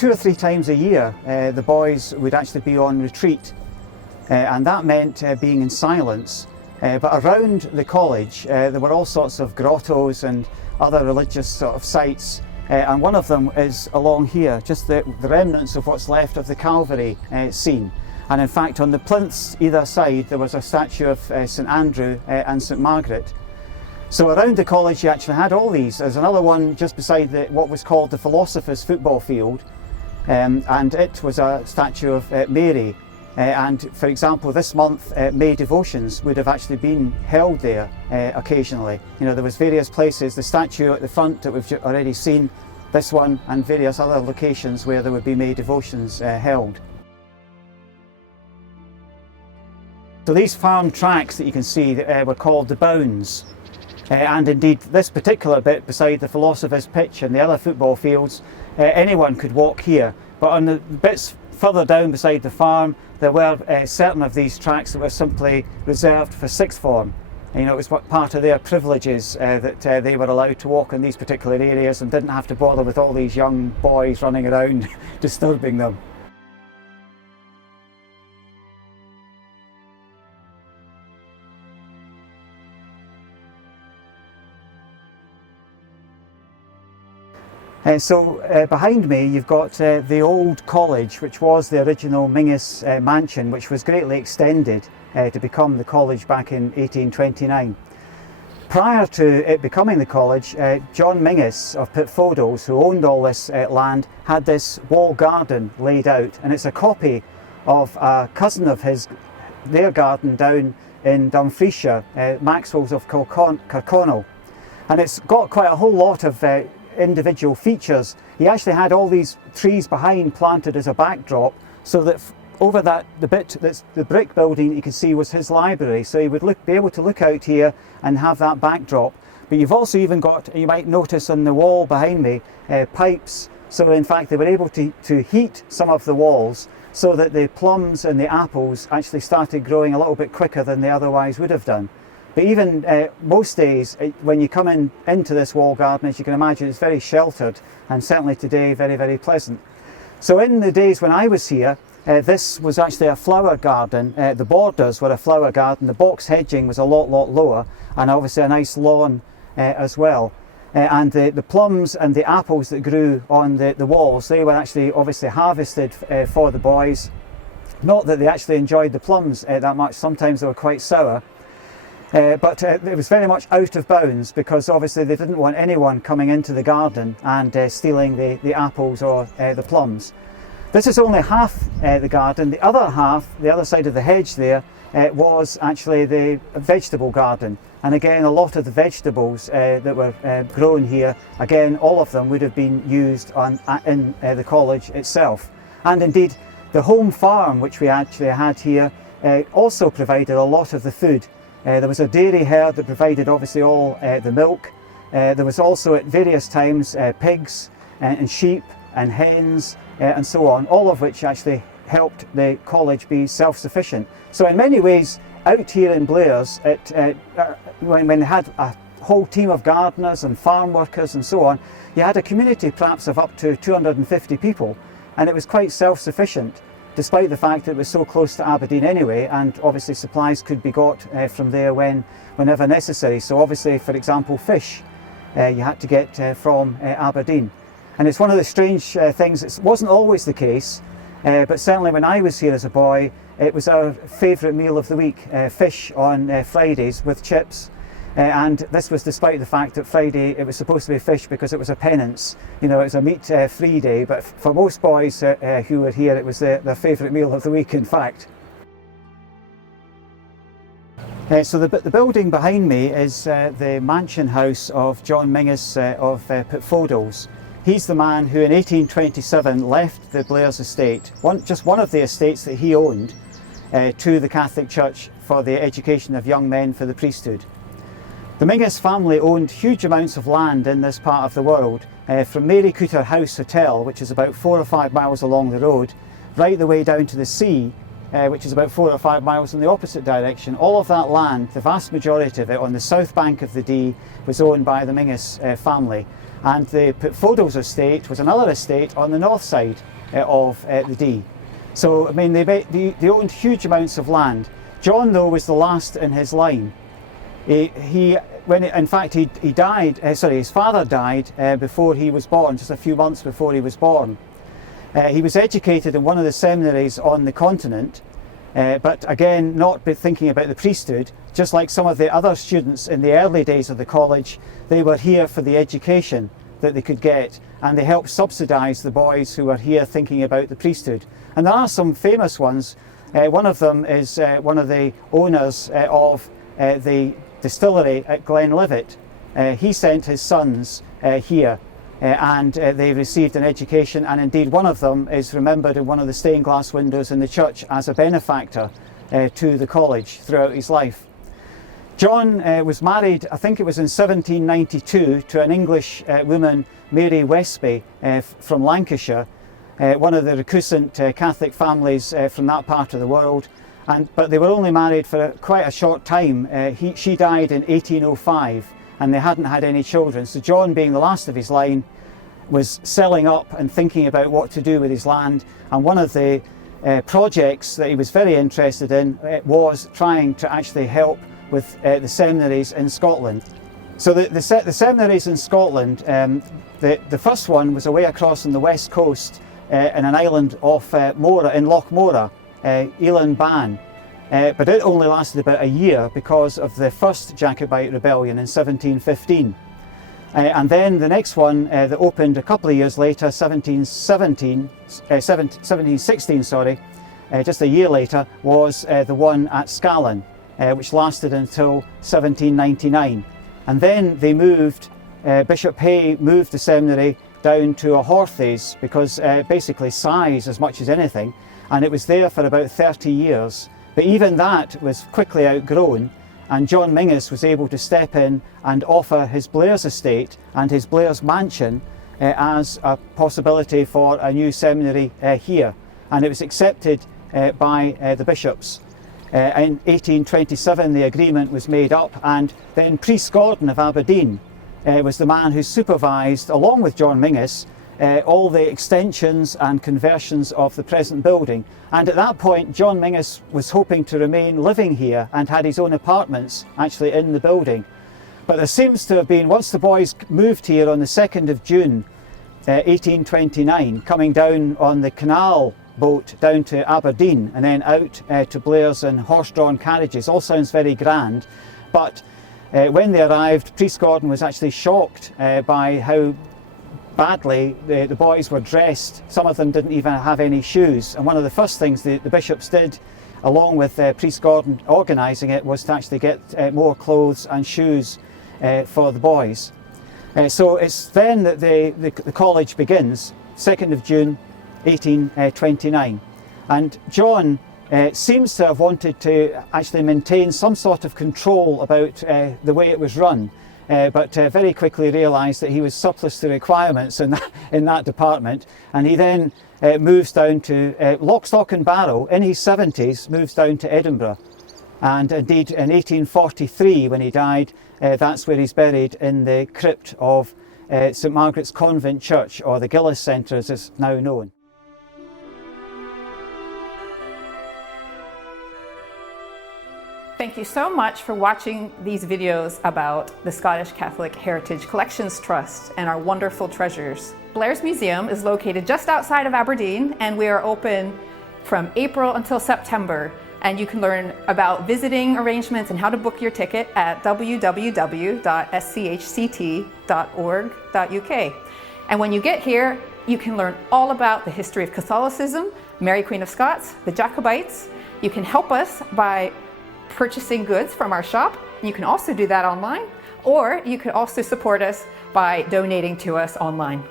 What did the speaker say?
2 or 3 times a year the boys would actually be on retreat, and that meant being in silence. But around the college there were all sorts of grottos and other religious sort of sites, and one of them is along here, just the remnants of what's left of the Calvary scene. And in fact, on the plinths either side there was a statue of St Andrew and St Margaret. So around the college you actually had all these. There's another one just beside what was called the Philosophers football field, and it was a statue of Mary. And for example, this month May devotions would have actually been held there occasionally. You know, there was various places, the statue at the front that we've already seen, this one, and various other locations where there would be May devotions held. So these farm tracks that you can see were called the bounds. And indeed this particular bit beside the Philosophers pitch and the other football fields, anyone could walk here. But on the bits further down beside the farm, there were certain of these tracks that were simply reserved for sixth form. And, you know, it was part of their privileges that they were allowed to walk in these particular areas and didn't have to bother with all these young boys running around disturbing them. Behind me you've got the old college, which was the original Mingus mansion, which was greatly extended to become the college back in 1829. Prior to it becoming the college, John Mingus of Pitfodles, who owned all this land, had this wall garden laid out, and it's a copy of a cousin of his, their garden down in Dumfriesshire, Maxwell's of Kirkconnell. And it's got quite a whole lot of individual features. He actually had all these trees behind planted as a backdrop, so that over that, the bit that's the brick building you can see was his library, so he would be able to look out here and have that backdrop. But you've also even got, you might notice on the wall behind me, pipes. So in fact they were able to heat some of the walls so that the plums and the apples actually started growing a little bit quicker than they otherwise would have done. But even most days, when you come into this wall garden, as you can imagine, it's very sheltered, and certainly today very, very pleasant. So in the days when I was here, this was actually a flower garden. The borders were a flower garden, the box hedging was a lot lower, and obviously a nice lawn as well. And the plums and the apples that grew on the walls, they were actually obviously harvested for the boys. Not that they actually enjoyed the plums that much, sometimes they were quite sour. But it was very much out of bounds, because obviously they didn't want anyone coming into the garden and stealing the apples or the plums. This is only half the garden. The other half, the other side of the hedge there, was actually the vegetable garden. And again, a lot of the vegetables that were grown here, again, all of them would have been used in the college itself. And indeed, the home farm, which we actually had here, also provided a lot of the food. There was a dairy herd that provided obviously all the milk. There was also at various times pigs and sheep and hens and so on, all of which actually helped the college be self-sufficient. So in many ways, out here in Blairs, when they had a whole team of gardeners and farm workers and so on, you had a community perhaps of up to 250 people, and it was quite self-sufficient, despite the fact that it was so close to Aberdeen anyway, and obviously supplies could be got from there whenever necessary. So obviously, for example, fish you had to get from Aberdeen. And it's one of the strange things, it wasn't always the case, but certainly when I was here as a boy, it was our favourite meal of the week, fish on Fridays with chips. And this was despite the fact that Friday it was supposed to be fish because it was a penance. You know, it was a meat-free day, but for most boys who were here, it was their favourite meal of the week, in fact. So the building behind me is the mansion house of John Mingus of Pitfodles. He's the man who in 1827 left the Blairs estate, just one of the estates that he owned, to the Catholic Church for the education of young men for the priesthood. The Mingus family owned huge amounts of land in this part of the world, from Mary Cooter House Hotel, which is about 4 or 5 miles along the road, right the way down to the sea, which is about 4 or 5 miles in the opposite direction. All of that land, the vast majority of it on the south bank of the Dee, was owned by the Mingus family. And the Putfodos estate was another estate on the north side of the Dee. So, I mean, they owned huge amounts of land. John, though, was the last in his line. In fact, he died, his father died before he was born, just a few months before he was born. He was educated in one of the seminaries on the continent, but again, not thinking about the priesthood. Just like some of the other students in the early days of the college, they were here for the education that they could get, and they helped subsidise the boys who were here thinking about the priesthood. And there are some famous ones. One of them is one of the owners of the distillery at Glenlivet. He sent his sons here, and they received an education, and indeed one of them is remembered in one of the stained glass windows in the church as a benefactor to the college throughout his life. John was married, I think it was in 1792, to an English woman, Mary Westby, from Lancashire, one of the recusant Catholic families from that part of the world. But they were only married for quite a short time. She died in 1805, and they hadn't had any children. So John, being the last of his line, was selling up and thinking about what to do with his land. And one of the projects that he was very interested in was trying to actually help with the seminaries in Scotland. So the seminaries in Scotland, the first one was away across on the west coast in an island off Mora, in Loch Mora, Elan Ban. But it only lasted about a year because of the first Jacobite rebellion in 1715. And then the next one that opened a couple of years later, 1716, just a year later, was the one at Scallon, which lasted until 1799. And then they moved, Bishop Hay moved the seminary down to a Horthes because basically size as much as anything, and it was there for about 30 years. But even that was quickly outgrown, and John Mingus was able to step in and offer his Blairs estate and his Blairs mansion as a possibility for a new seminary here. And it was accepted by the bishops. In 1827 the agreement was made up, and then Priest Gordon of Aberdeen was the man who supervised, along with John Mingus, all the extensions and conversions of the present building. And at that point John Mingus was hoping to remain living here and had his own apartments actually in the building. But there seems to have been, once the boys moved here on the 2nd of June 1829, coming down on the canal boat down to Aberdeen and then out to Blairs in horse-drawn carriages, all sounds very grand, but when they arrived, Priest Gordon was actually shocked by how badly the boys were dressed. Some of them didn't even have any shoes, and one of the first things the bishops did, along with Priest Gordon organising it, was to actually get more clothes and shoes for the boys. So it's then that the college begins, 2nd of June 1829, and John seems to have wanted to actually maintain some sort of control about the way it was run, but very quickly realised that he was surplus to requirements in that department, and he then moves down to lock, stock and barrel. In his 70s, moves down to Edinburgh, and indeed in 1843 when he died, that's where he's buried, in the crypt of St Margaret's Convent Church, or the Gillis Centre as it's now known. Thank you so much for watching these videos about the Scottish Catholic Heritage Collections Trust and our wonderful treasures. Blairs Museum is located just outside of Aberdeen, and we are open from April until September. And you can learn about visiting arrangements and how to book your ticket at www.schct.org.uk. And when you get here, you can learn all about the history of Catholicism, Mary Queen of Scots, the Jacobites. You can help us by purchasing goods from our shop. You can also do that online, or you could also support us by donating to us online.